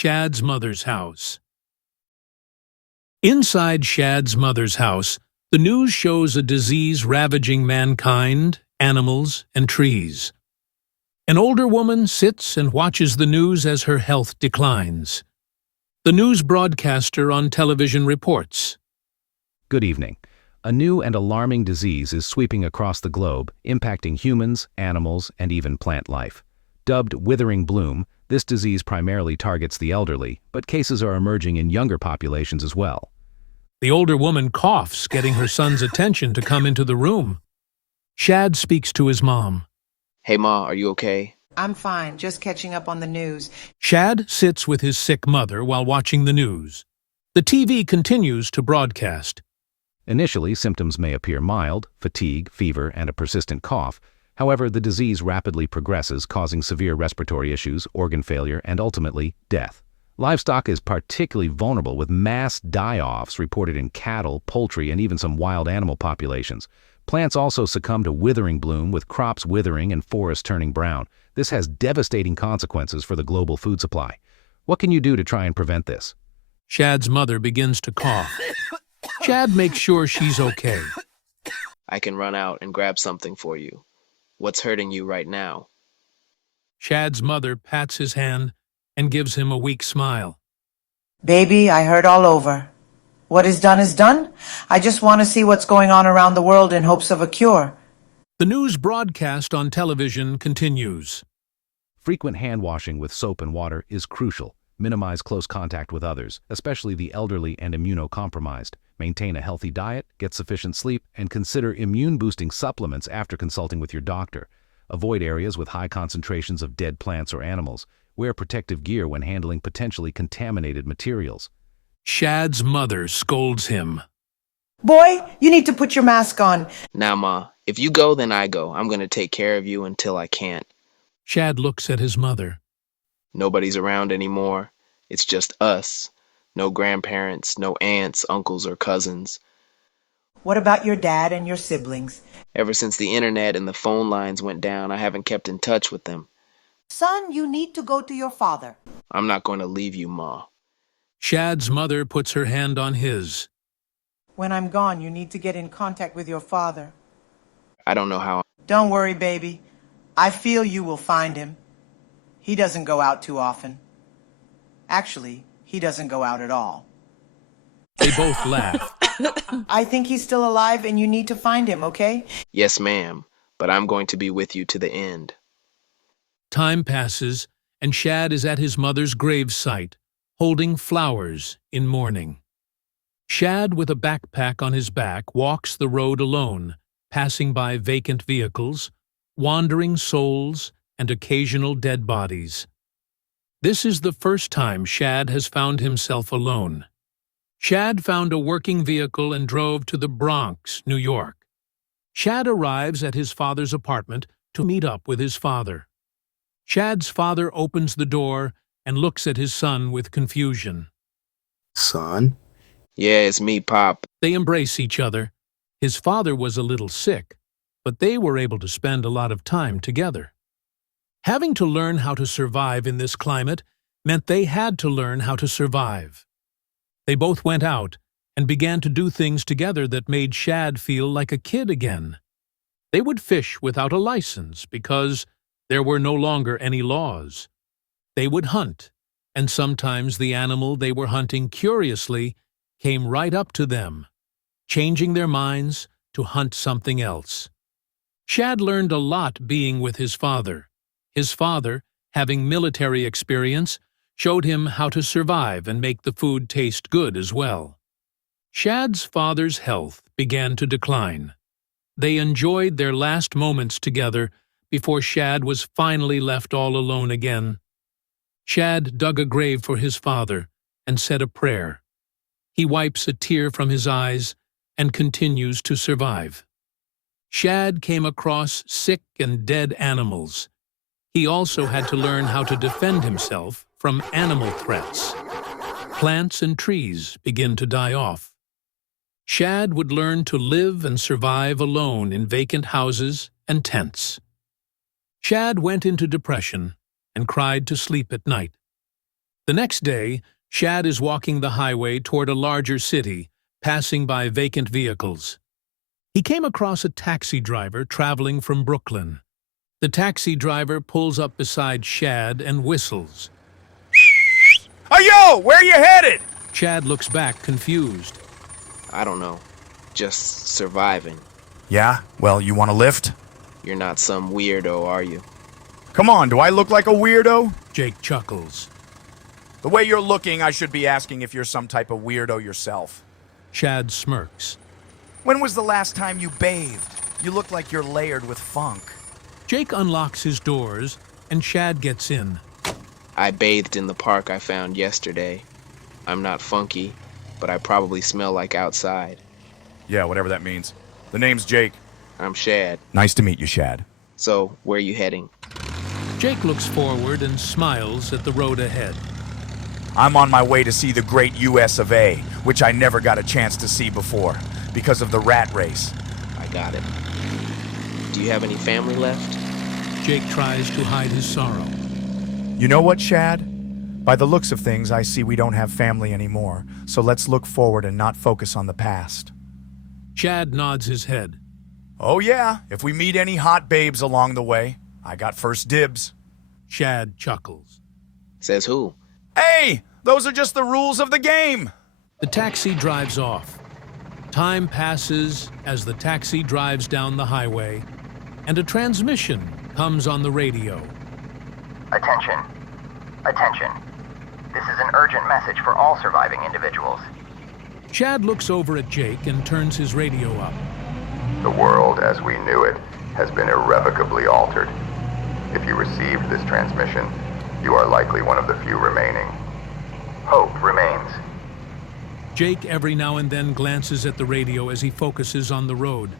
Shad's mother's house. Inside Shad's mother's house, the news shows a disease ravaging mankind, animals, and trees. An older woman sits and watches the news as her health declines. The news broadcaster on television reports. Good evening. A new and alarming disease is sweeping across the globe, impacting humans, animals, and even plant life. Dubbed withering bloom, this disease primarily targets the elderly, but cases are emerging in younger populations as well. The older woman coughs, getting her son's attention to come into the room. Shad speaks to his mom. Hey, Ma, are you okay? I'm fine, just catching up on the news. Shad sits with his sick mother while watching the news. The TV continues to broadcast. Initially, symptoms may appear mild: fatigue, fever, and a persistent cough. However, the disease rapidly progresses, causing severe respiratory issues, organ failure, and ultimately, death. Livestock is particularly vulnerable, with mass die-offs reported in cattle, poultry, and even some wild animal populations. Plants also succumb to withering bloom, with crops withering and forests turning brown. This has devastating consequences for the global food supply. What can you do to try and prevent this? Shad's mother begins to cough. Shad makes sure she's okay. I can run out and grab something for you. What's hurting you right now? Shad's mother pats his hand and gives him a weak smile. Baby, I heard all over. What is done is done. I just want to see what's going on around the world in hopes of a cure. The news broadcast on television continues. Frequent hand washing with soap and water is crucial. Minimize close contact with others, especially the elderly and immunocompromised. Maintain a healthy diet, get sufficient sleep, and consider immune-boosting supplements after consulting with your doctor. Avoid areas with high concentrations of dead plants or animals. Wear protective gear when handling potentially contaminated materials. Shad's mother scolds him. Boy, you need to put your mask on. Now, Ma, if you go, then I go. I'm going to take care of you until I can't. Shad looks at his mother. Nobody's around anymore. It's just us. No grandparents, no aunts, uncles, or cousins. What about your dad and your siblings? Ever since the internet and the phone lines went down, I haven't kept in touch with them. Son, you need to go to your father. I'm not going to leave you, Ma. Shad's mother puts her hand on his. When I'm gone, you need to get in contact with your father. I don't know how. Don't worry, baby. I feel you will find him. He doesn't go out too often. Actually, he doesn't go out at all. They both laugh. I think he's still alive and you need to find him, okay? Yes, ma'am, but I'm going to be with you to the end. Time passes, and Shad is at his mother's gravesite, holding flowers in mourning. Shad, with a backpack on his back, walks the road alone, passing by vacant vehicles, wandering souls, and occasional dead bodies. This is the first time Shad has found himself alone. Shad found a working vehicle and drove to the Bronx, New York. Shad arrives at his father's apartment to meet up with his father. Shad's father opens the door and looks at his son with confusion. Son? Yeah, it's me, Pop. They embrace each other. His father was a little sick, but they were able to spend a lot of time together. Having to learn how to survive in this climate meant they had to learn how to survive. They both went out and began to do things together that made Shad feel like a kid again. They would fish without a license because there were no longer any laws. They would hunt, and sometimes the animal they were hunting curiously came right up to them, changing their minds to hunt something else. Shad learned a lot being with his father. His father, having military experience, showed him how to survive and make the food taste good as well. Shad's father's health began to decline. They enjoyed their last moments together before Shad was finally left all alone again. Shad dug a grave for his father and said a prayer. He wipes a tear from his eyes and continues to survive. Shad came across sick and dead animals. He also had to learn how to defend himself from animal threats. Plants and trees begin to die off. Shad would learn to live and survive alone in vacant houses and tents. Shad went into depression and cried to sleep at night. The next day, Shad is walking the highway toward a larger city, passing by vacant vehicles. He came across a taxi driver traveling from Brooklyn. The taxi driver pulls up beside Shad and whistles. Hey, yo, where you headed? Shad looks back confused. I don't know. Just surviving. Yeah, well, you want a lift? You're not some weirdo, are you? Come on, do I look like a weirdo? Jake chuckles. The way you're looking, I should be asking if you're some type of weirdo yourself. Shad smirks. When was the last time you bathed? You look like you're layered with funk. Jake unlocks his doors, and Shad gets in. I bathed in the park I found yesterday. I'm not funky, but I probably smell like outside. Yeah, whatever that means. The name's Jake. I'm Shad. Nice to meet you, Shad. So, where are you heading? Jake looks forward and smiles at the road ahead. I'm on my way to see the great US of A, which I never got a chance to see before, because of the rat race. I got it. Do you have any family left? Jake tries to hide his sorrow. You know what, Shad? By the looks of things, I see we don't have family anymore, so let's look forward and not focus on the past. Shad nods his head. Oh yeah, if we meet any hot babes along the way, I got first dibs. Shad chuckles. Says who? Hey, those are just the rules of the game. The taxi drives off. Time passes as the taxi drives down the highway, and a transmission comes on the radio. Attention. Attention. This is an urgent message for all surviving individuals. Shad looks over at Jake and turns his radio up. The world as we knew it has been irrevocably altered. If you received this transmission, you are likely one of the few remaining. Hope remains. Jake every now and then glances at the radio as he focuses on the road.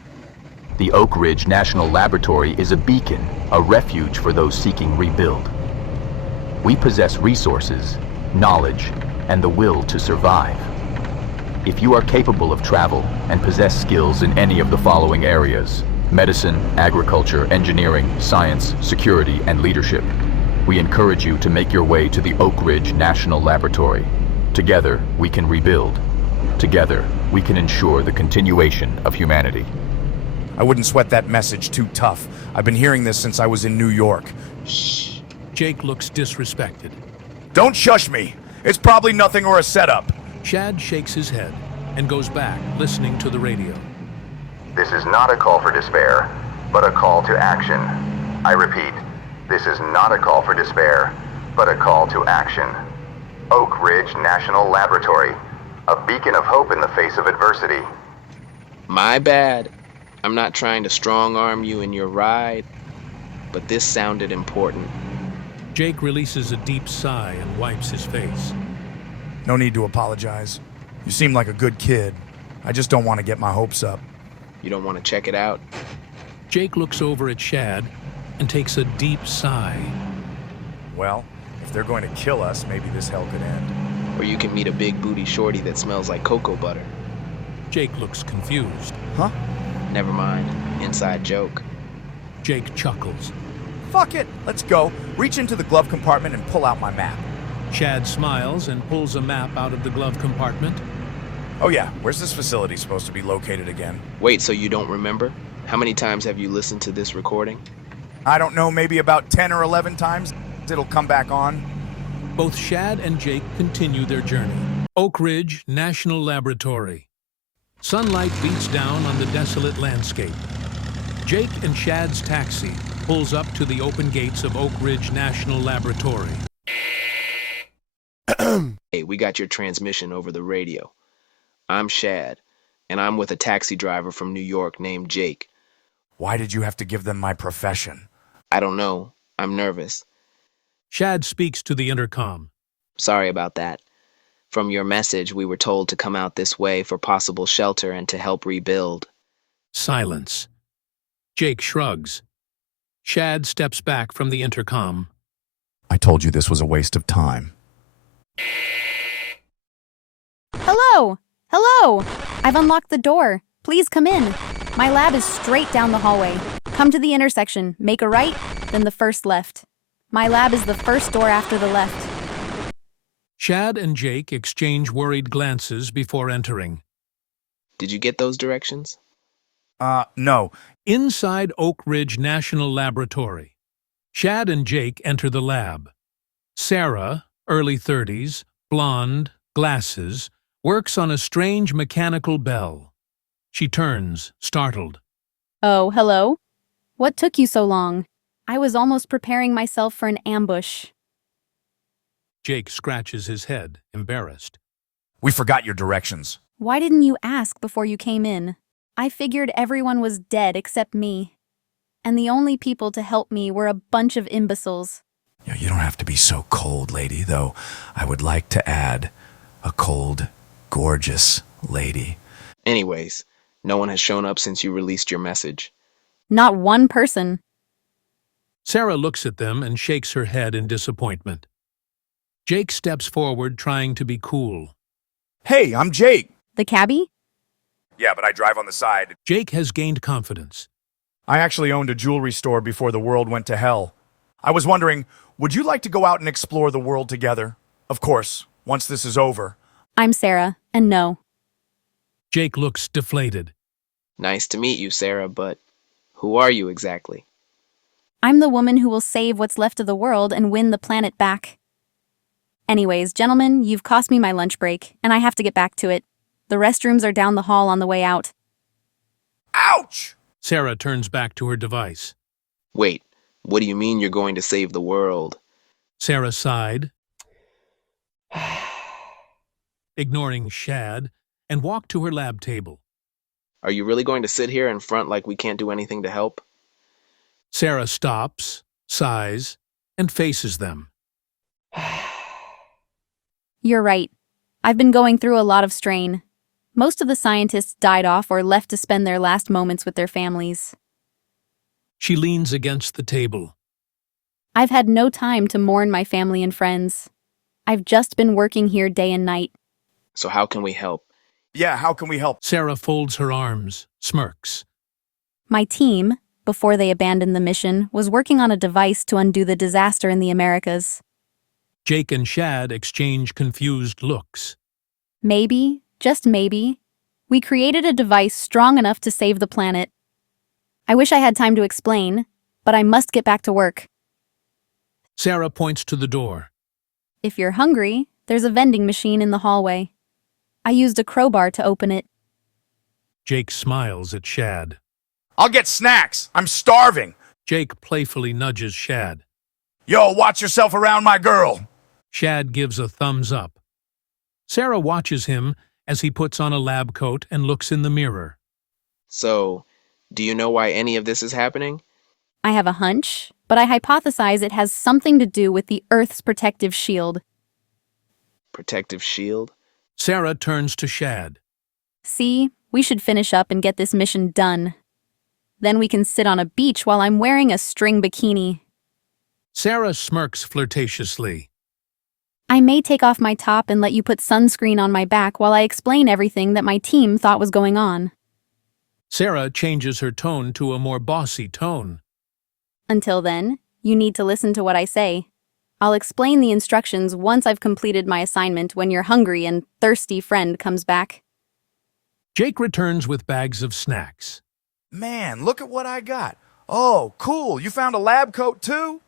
The Oak Ridge National Laboratory is a beacon, a refuge for those seeking rebuild. We possess resources, knowledge, and the will to survive. If you are capable of travel and possess skills in any of the following areas: medicine, agriculture, engineering, science, security, and leadership, we encourage you to make your way to the Oak Ridge National Laboratory. Together, we can rebuild. Together, we can ensure the continuation of humanity. I wouldn't sweat that message too tough. I've been hearing this since I was in New York. Shh. Jake looks disrespected. Don't shush me. It's probably nothing or a setup. Shad shakes his head and goes back, listening to the radio. This is not a call for despair, but a call to action. I repeat, this is not a call for despair, but a call to action. Oak Ridge National Laboratory, a beacon of hope in the face of adversity. My bad. I'm not trying to strong-arm you in your ride, but this sounded important. Jake releases a deep sigh and wipes his face. No need to apologize. You seem like a good kid. I just don't want to get my hopes up. You don't want to check it out? Jake looks over at Shad and takes a deep sigh. Well, if they're going to kill us, maybe this hell could end. Or you can meet a big booty shorty that smells like cocoa butter. Jake looks confused. Huh? Never mind. Inside joke. Jake chuckles. Fuck it. Let's go. Reach into the glove compartment and pull out my map. Shad smiles and pulls a map out of the glove compartment. Oh yeah, where's this facility supposed to be located again? Wait, so you don't remember? How many times have you listened to this recording? I don't know, maybe about 10 or 11 times. It'll come back on. Both Shad and Jake continue their journey. Oak Ridge National Laboratory. Sunlight beats down on the desolate landscape. Jake and Shad's taxi pulls up to the open gates of Oak Ridge National Laboratory. Hey, we got your transmission over the radio. I'm Shad, and I'm with a taxi driver from New York named Jake. Why did you have to give them my profession? I don't know. I'm nervous. Shad speaks to the intercom. Sorry about that. From your message, we were told to come out this way for possible shelter and to help rebuild. Silence. Jake shrugs. Shad steps back from the intercom. I told you this was a waste of time. Hello! Hello! I've unlocked the door. Please come in. My lab is straight down the hallway. Come to the intersection, make a right, then the first left. My lab is the first door after the left. Shad and Jake exchange worried glances before entering. Did you get those directions? No. Inside Oak Ridge National Laboratory, Shad and Jake enter the lab. Sarah, early 30s, blonde, glasses, works on a strange mechanical bell. She turns, startled. Oh, hello? What took you so long? I was almost preparing myself for an ambush. Jake scratches his head, embarrassed. We forgot your directions. Why didn't you ask before you came in? I figured everyone was dead except me. And the only people to help me were a bunch of imbeciles. You don't have to be so cold, lady, though I would like to add a cold, gorgeous lady. Anyways, no one has shown up since you released your message. Not one person. Sarah looks at them and shakes her head in disappointment. Jake steps forward, trying to be cool. Hey, I'm Jake. The cabbie? Yeah, but I drive on the side. Jake has gained confidence. I actually owned a jewelry store before the world went to hell. I was wondering, would you like to go out and explore the world together? Of course, once this is over. I'm Sarah, and no. Jake looks deflated. Nice to meet you, Sarah, but who are you exactly? I'm the woman who will save what's left of the world and win the planet back. Anyways, gentlemen, you've cost me my lunch break, and I have to get back to it. The restrooms are down the hall on the way out. Ouch! Sarah turns back to her device. Wait, what do you mean you're going to save the world? Sarah sighed, ignoring Shad, and walked to her lab table. Are you really going to sit here in front like we can't do anything to help? Sarah stops, sighs, and faces them. You're right. I've been going through a lot of strain. Most of the scientists died off or left to spend their last moments with their families. She leans against the table. I've had no time to mourn my family and friends. I've just been working here day and night. So how can we help? Yeah, how can we help? Sarah folds her arms, smirks. My team, before they abandoned the mission, was working on a device to undo the disaster in the Americas. Jake and Shad exchange confused looks. Maybe, just maybe, we created a device strong enough to save the planet. I wish I had time to explain, but I must get back to work. Sarah points to the door. If you're hungry, there's a vending machine in the hallway. I used a crowbar to open it. Jake smiles at Shad. I'll get snacks. I'm starving. Jake playfully nudges Shad. Yo, watch yourself around my girl. Shad gives a thumbs up. Sarah watches him as he puts on a lab coat and looks in the mirror. So, do you know why any of this is happening? I have a hunch, but I hypothesize it has something to do with the Earth's protective shield. Protective shield? Sarah turns to Shad. See, we should finish up and get this mission done. Then we can sit on a beach while I'm wearing a string bikini. Sarah smirks flirtatiously. I may take off my top and let you put sunscreen on my back while I explain everything that my team thought was going on. Sarah changes her tone to a more bossy tone. Until then, you need to listen to what I say. I'll explain the instructions once I've completed my assignment when your hungry and thirsty friend comes back. Jake returns with bags of snacks. Man, look at what I got. Oh, cool. You found a lab coat too?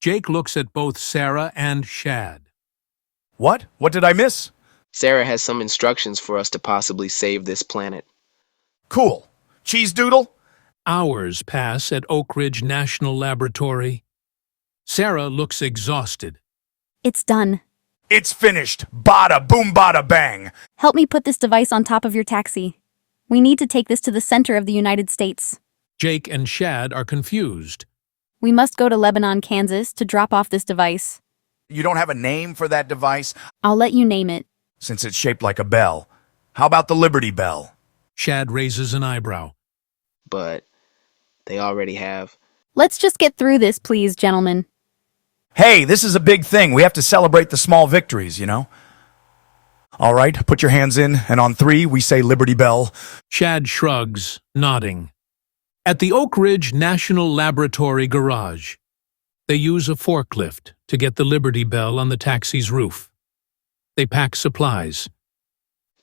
Jake looks at both Sarah and Shad. What? What did I miss? Sarah has some instructions for us to possibly save this planet. Cool. Cheese doodle? Hours pass at Oak Ridge National Laboratory. Sarah looks exhausted. It's done. It's finished. Bada boom bada bang. Help me put this device on top of your taxi. We need to take this to the center of the United States. Jake and Shad are confused. We must go to Lebanon, Kansas to drop off this device. You don't have a name for that device? I'll let you name it. Since it's shaped like a bell. How about the Liberty Bell? Shad raises an eyebrow. But they already have. Let's just get through this, please, gentlemen. Hey, this is a big thing. We have to celebrate the small victories, you know? All right, put your hands in, and on 3, we say Liberty Bell. Shad shrugs, nodding. At the Oak Ridge National Laboratory garage, they use a forklift to get the Liberty Bell on the taxi's roof. They pack supplies.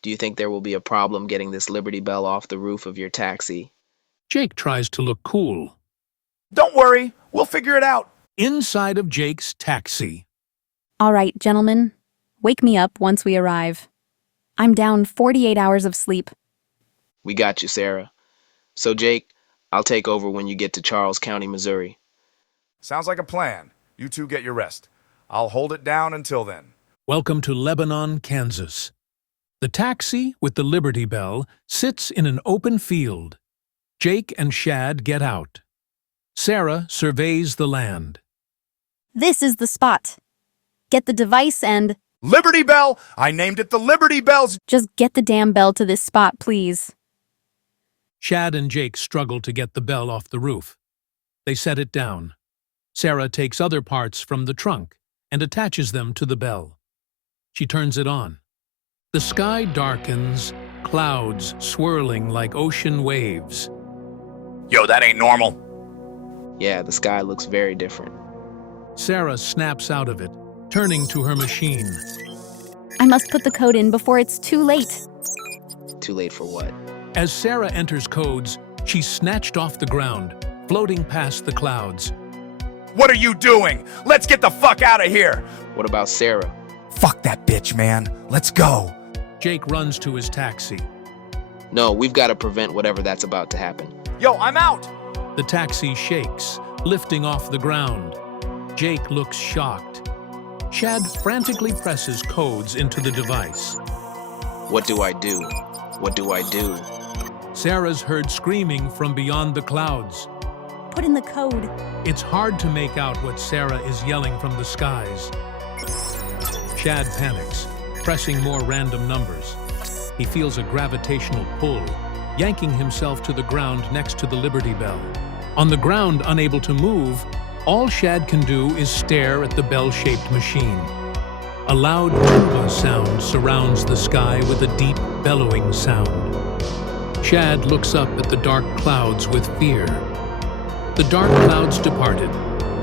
Do you think there will be a problem getting this Liberty Bell off the roof of your taxi? Jake tries to look cool. Don't worry, we'll figure it out. Inside of Jake's taxi. All right, gentlemen. Wake me up once we arrive. I'm down 48 hours of sleep. We got you, Sarah. So, Jake, I'll take over when you get to Charles County, Missouri. Sounds like a plan. You two get your rest. I'll hold it down until then. Welcome to Lebanon, Kansas. The taxi with the Liberty Bell sits in an open field. Jake and Shad get out. Sarah surveys the land. This is the spot. Get the device and... Liberty Bell! I named it the Liberty Bells! Just get the damn bell to this spot, please. Shad and Jake struggle to get the bell off the roof. They set it down. Sarah takes other parts from the trunk and attaches them to the bell. She turns it on. The sky darkens, clouds swirling like ocean waves. Yo, that ain't normal. Yeah, the sky looks very different. Sarah snaps out of it, turning to her machine. I must put the code in before it's too late. Too late for what? As Sarah enters codes, she's snatched off the ground, floating past the clouds. What are you doing? Let's get the fuck out of here! What about Sarah? Fuck that bitch, man. Let's go. Jake runs to his taxi. No, we've got to prevent whatever that's about to happen. Yo, I'm out! The taxi shakes, lifting off the ground. Jake looks shocked. Shad frantically presses codes into the device. What do I do? What do I do? Sarah's heard screaming from beyond the clouds. Put in the code. It's hard to make out what Sarah is yelling from the skies. Shad panics, pressing more random numbers. He feels a gravitational pull, yanking himself to the ground next to the Liberty Bell. On the ground, unable to move, all Shad can do is stare at the bell-shaped machine. A loud tuba sound surrounds the sky with a deep, bellowing sound. Shad looks up at the dark clouds with fear. The dark clouds departed,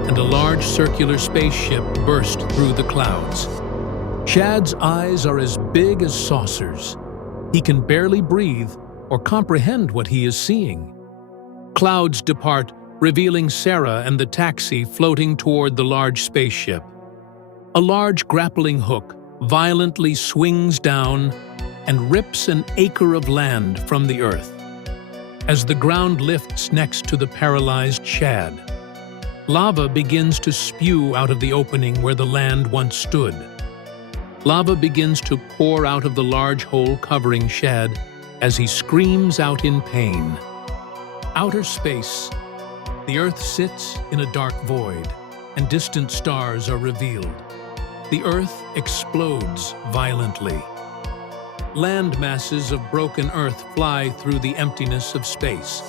and a large circular spaceship burst through the clouds. Shad's eyes are as big as saucers. He can barely breathe or comprehend what he is seeing. Clouds depart, revealing Sarah and the taxi floating toward the large spaceship. A large grappling hook violently swings down and rips an acre of land from the earth. As the ground lifts next to the paralyzed Shad, lava begins to spew out of the opening where the land once stood. Lava begins to pour out of the large hole covering Shad as he screams out in pain. Outer space. The Earth sits in a dark void, and distant stars are revealed. The Earth explodes violently. Land masses of broken Earth fly through the emptiness of space.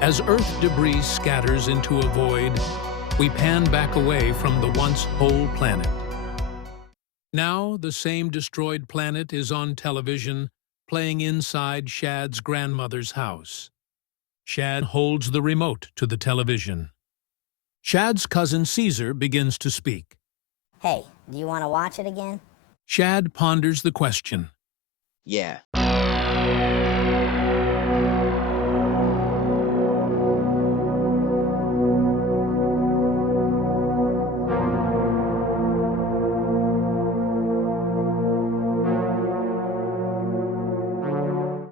As Earth debris scatters into a void, we pan back away from the once whole planet. Now, the same destroyed planet is on television, playing inside Shad's grandmother's house. Shad holds the remote to the television. Shad's cousin Caesar begins to speak. Hey, do you want to watch it again? Shad ponders the question. Yeah.